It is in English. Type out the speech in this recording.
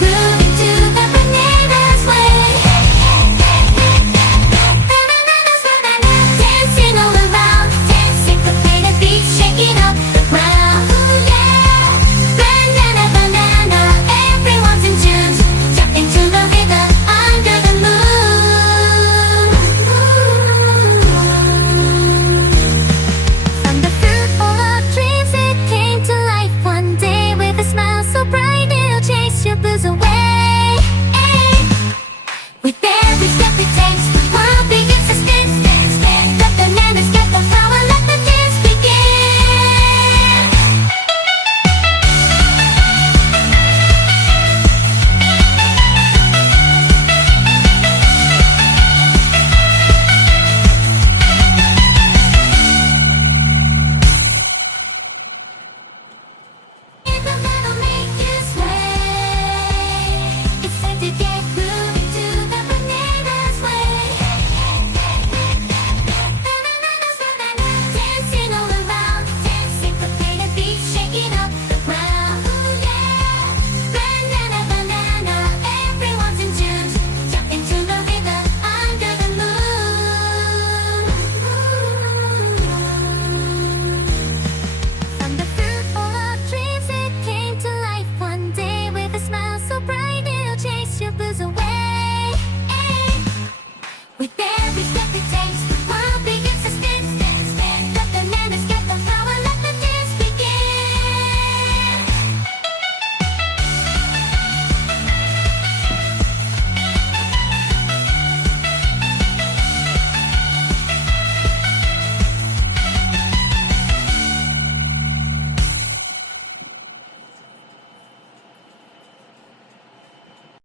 Moving to the bananas way. Dancing all around, dancing the planet beat, shaking up the ground. Ooh, yeah. Banana, banana, everyone's in tune. Jump into the river under the moon. From the fruit full of dreams, it came to life one day with a smile so bright it'll chase your blues away. We